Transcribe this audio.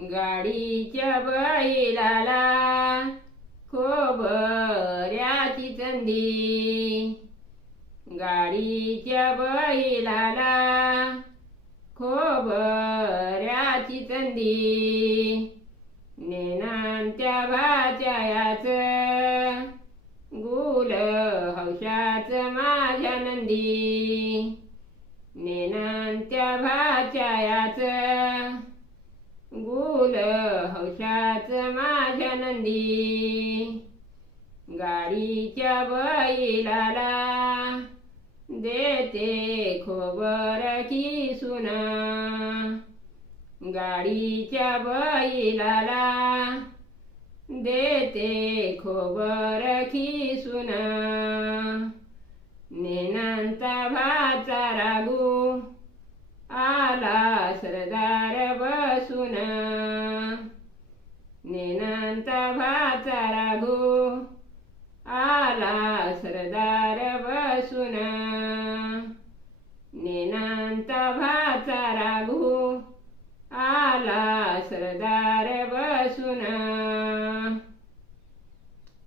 गाडीच्या बैलाला खोबऱ्याची चंदी, गाडीच्या बैलाला खोबऱ्याची चंदी, नेनांत्या भाच्यायाचं गुल हौशाचं माझ्या नंदी, नेनांत्या भाच्यायाचं गुल हौशाचं माझ्या नंदी, गाडीच्या बैलाला देते खोबर किसून, गाडीच्या बैलाला देते खोबर किसून, नेनांता भाचा रागू आला सरदार बसून, नेनांता भाचा रागू आला सरदार बसून, नेनांता भाचा रागू आला सरदार बसून.